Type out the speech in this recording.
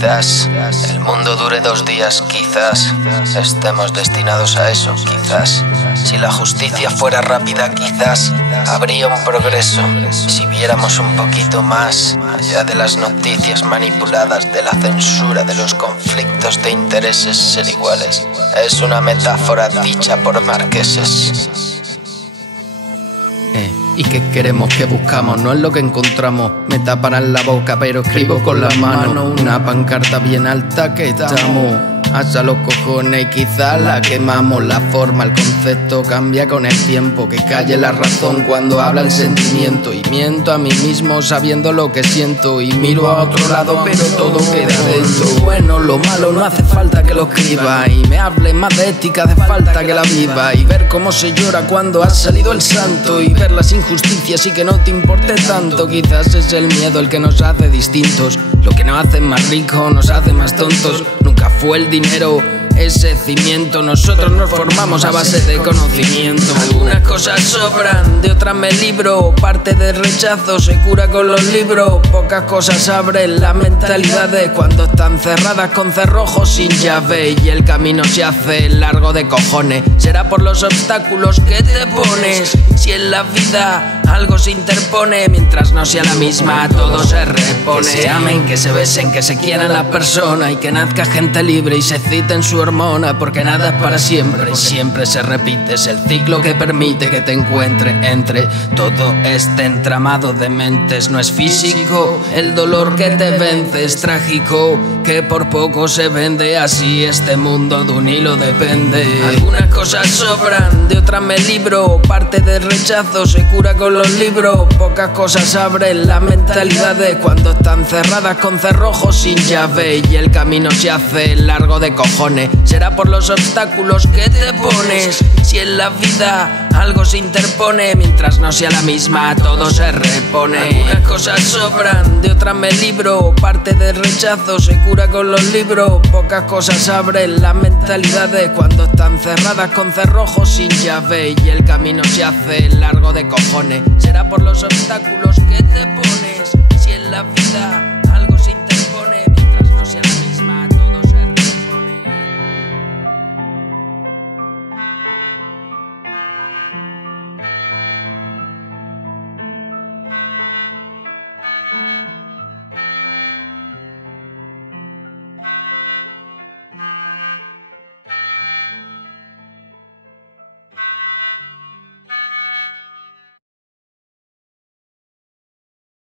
Quizás el mundo dure 2 días, quizás estemos destinados a eso, quizás. Si la justicia fuera rápida, quizás habría un progreso. Si viéramos un poquito más allá de las noticias manipuladas, de la censura, de los conflictos de intereses, ser iguales es una metáfora dicha por marqueses. ¿Y qué queremos? ¿Qué buscamos? No es lo que encontramos. Me taparán la boca pero escribo con la mano. Una pancarta bien alta que estamos hasta los cojones y quizás la quemamos. La forma, el concepto cambia con el tiempo. Que calle la razón cuando habla el sentimiento. Y miento a mí mismo sabiendo lo que siento. Y miro a otro lado pero todo queda dentro. Lo bueno, lo malo no hace falta que lo escriba. Y me hable más de ética, hace falta que la viva. Y ver cómo se llora cuando ha salido el santo. Y ver las injusticias y que no te importe tanto. Quizás es el miedo el que nos hace distintos. Lo que nos hace más ricos nos hace más tontos. Nunca fue el dinero ese cimiento, nosotros nos formamos a base de conocimiento. Algunas cosas sobran, de otras me libro. Parte del rechazo se cura con los libros. Pocas cosas abren las mentalidades cuando están cerradas con cerrojos sin llave. Y el camino se hace largo de cojones. Será por los obstáculos que te pones. Si en la vida algo se interpone, mientras no sea la misma todo se repone. Que se amen, que se besen, que se quieran las personas. Y que nazca gente libre y se cite en su hormona. Porque nada es para siempre, siempre se repite. Es el ciclo que permite que te encuentre entre todo este entramado de mentes. No es físico el dolor que te vence, es trágico que por poco se vende. Así este mundo de un hilo depende. Algunas cosas sobran, de otras me libro. Parte del rechazo se cura con los libros. Pocas cosas abren las mentalidades cuando están cerradas con cerrojos sin llave. Y el camino se hace largo de cojones. Será por los obstáculos que te pones. Si en la vida algo se interpone, mientras no sea la misma todo se repone. Algunas cosas sobran, de otras me libro. Parte del rechazo se cura con los libros. Pocas cosas abren las mentalidades cuando están cerradas con cerrojos sin llave. Y el camino se hace largo de cojones. Será por los obstáculos que te pones. Si en la vida